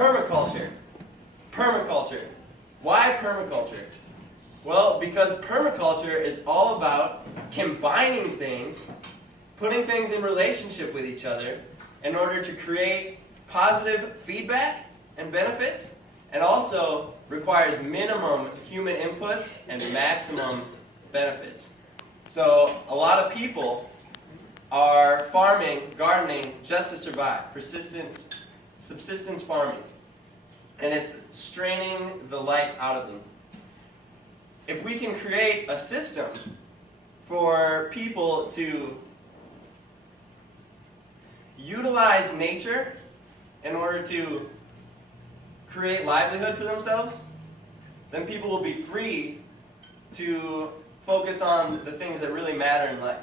permaculture. Permaculture. Why permaculture? Well, because permaculture is all about combining things, putting things in relationship with each other in order to create positive feedback and benefits, and also requires minimum human inputs and maximum benefits. So a lot of people are farming, gardening just to survive, subsistence farming, and it's straining the life out of them. If we can create a system for people to utilize nature in order to create livelihood for themselves, then people will be free to focus on the things that really matter in life.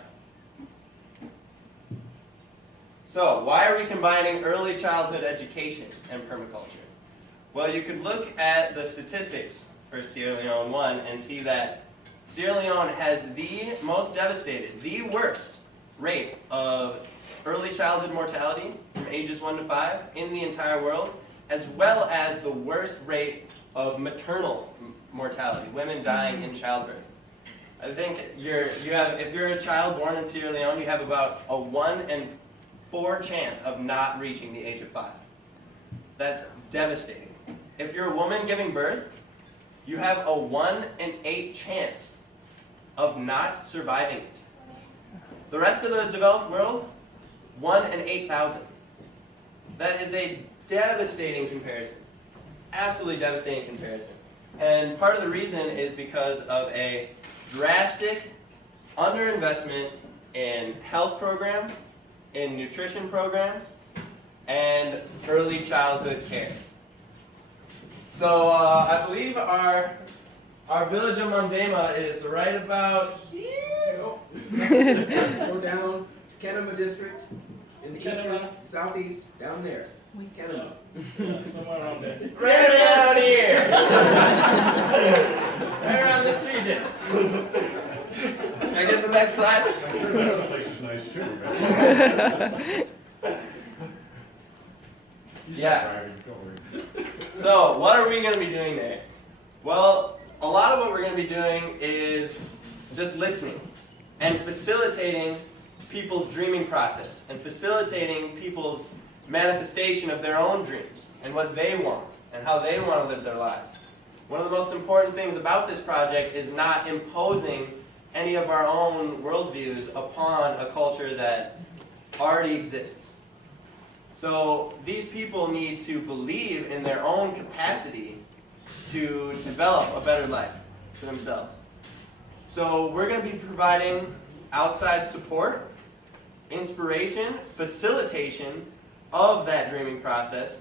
So, why are we combining early childhood education and permaculture? Well, you could look at the statistics for Sierra Leone 1 and see that Sierra Leone has the most devastated, the worst rate of early childhood mortality from ages 1 to 5 in the entire world, as well as the worst rate of maternal mortality, women dying in childbirth. I think if you're a child born in Sierra Leone, you have about a 1 in 4 chance of not reaching the age of 5. That's devastating. If you're a woman giving birth, you have a 1 in 8 chance of not surviving it. The rest of the developed world, 1 in 8,000. That is a devastating comparison. Absolutely devastating comparison. And part of the reason is because of a drastic underinvestment in health programs, in nutrition programs, and early childhood care. So I believe our village of Mondema is right about here. Go down to Kenema District in the eastern, southeast, down there. Kenema. Yeah, somewhere around there. Right around here. Right around this region. Can I get the next slide? I'm sure that other place is nice too, right? Yeah. So, what are we going to be doing there? Well, a lot of what we're going to be doing is just listening and facilitating people's dreaming process and facilitating people's manifestation of their own dreams and what they want and how they want to live their lives. One of the most important things about this project is not imposing any of our own worldviews upon a culture that already exists. So these people need to believe in their own capacity to develop a better life for themselves. So we're going to be providing outside support, inspiration, facilitation of that dreaming process,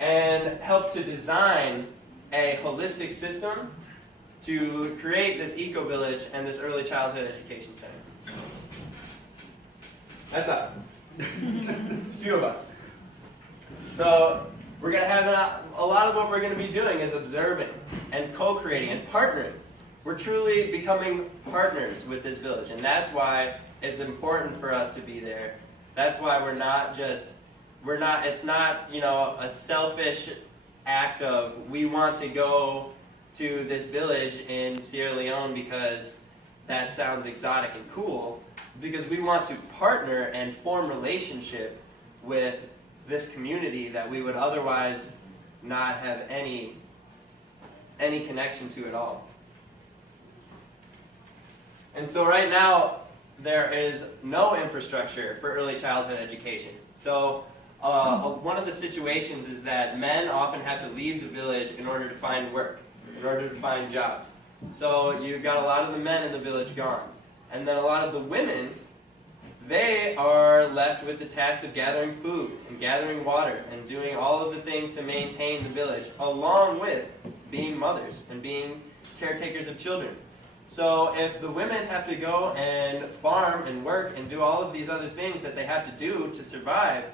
and help to design a holistic system to create this eco-village and this early childhood education center. That's us. It's a few of us. So we're going to have a lot of what we're going to be doing is observing and co-creating and partnering. We're truly becoming partners with this village, and that's why it's important for us to be there. That's why it's not, a selfish act of we want to go to this village in Sierra Leone because that sounds exotic and cool, because we want to partner and form relationship with this community that we would otherwise not have any connection to at all. And so right now, there is no infrastructure for early childhood education. So one of the situations is that men often have to leave the village in order to find work, in order to find jobs. So you've got a lot of the men in the village gone. And then a lot of the women, they are left with the task of gathering food and gathering water and doing all of the things to maintain the village, along with being mothers and being caretakers of children. So if the women have to go and farm and work and do all of these other things that they have to do to survive,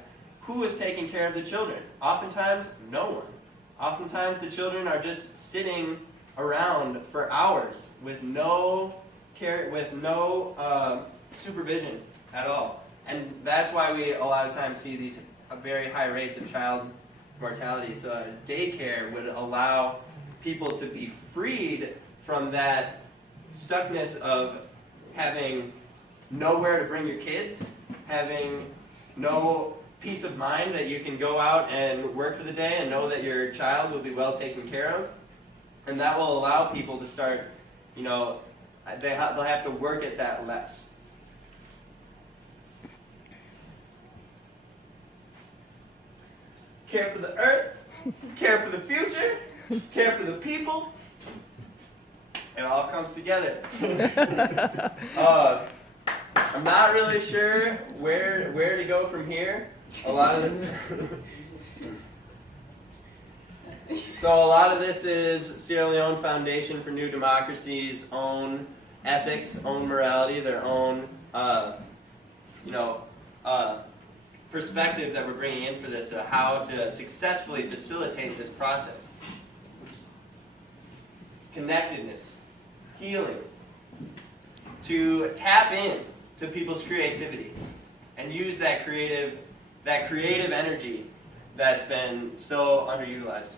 who is taking care of the children? Oftentimes, no one. Oftentimes the children are just sitting around for hours with no care, with no supervision at all. And that's why we a lot of times see these very high rates of child mortality. So a daycare would allow people to be freed from that stuckness of having nowhere to bring your kids, having no peace of mind that you can go out and work for the day and know that your child will be well taken care of. And that will allow people to start, they'll have to work at that less. Care for the earth, care for the future, care for the people. It all comes together. I'm not really sure where to go from here. A lot of this is Sierra Leone Foundation for New Democracy's own ethics, own morality, their own perspective that we're bringing in for this, how to successfully facilitate this process. Connectedness, healing, to tap in to people's creativity and use that creative energy that's been so underutilized.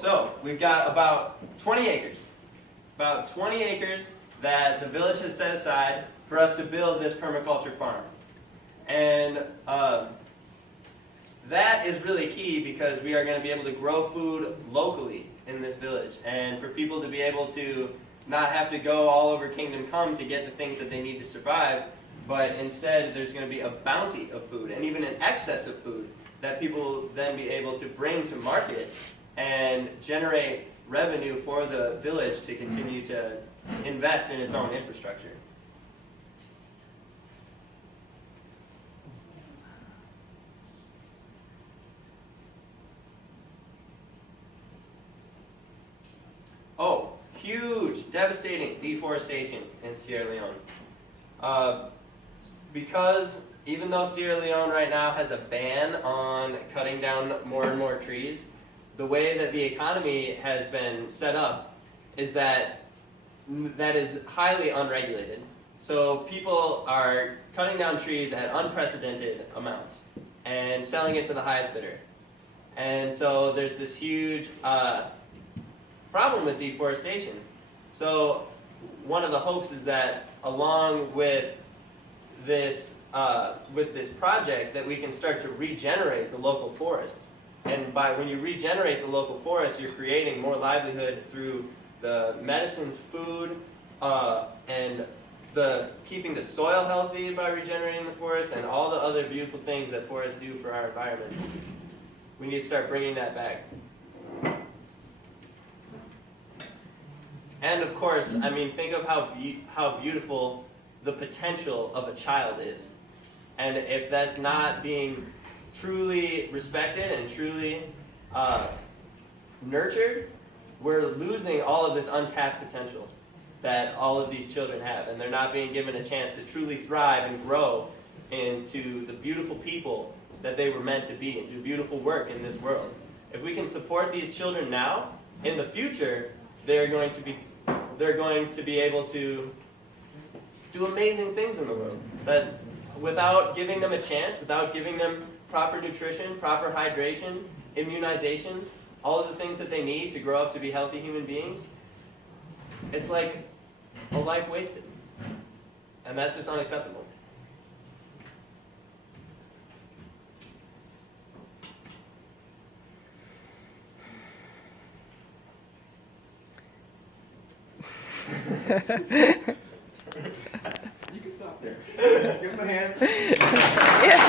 So we've got about 20 acres. About 20 acres that the village has set aside for us to build this permaculture farm. And that is really key because we are going to be able to grow food locally in this village. And for people to be able to not have to go all over Kingdom Come to get the things that they need to survive, but instead there's going to be a bounty of food and even an excess of food that people will then be able to bring to market and generate revenue for the village to continue to invest in its own infrastructure. Oh, huge, devastating deforestation in Sierra Leone. Because even though Sierra Leone right now has a ban on cutting down more and more trees, the way that the economy has been set up is that is highly unregulated. So people are cutting down trees at unprecedented amounts and selling it to the highest bidder. And so there's this huge problem with deforestation. So one of the hopes is that along with this project that we can start to regenerate the local forests. And when you regenerate the local forest, you're creating more livelihood through the medicines, food, and keeping the soil healthy by regenerating the forest, and all the other beautiful things that forests do for our environment. We need to start bringing that back. And of course, I mean, think of how beautiful the potential of a child is. And if that's not being truly respected and truly nurtured, we're losing all of this untapped potential that all of these children have, and they're not being given a chance to truly thrive and grow into the beautiful people that they were meant to be and do beautiful work in this world. If we can support these children now, in the future, they're going to be able to do amazing things in the world. That without giving them a chance, without giving them proper nutrition, proper hydration, immunizations, all of the things that they need to grow up to be healthy human beings, it's like a life wasted. And that's just unacceptable. You can stop there. Give him a hand. Yeah.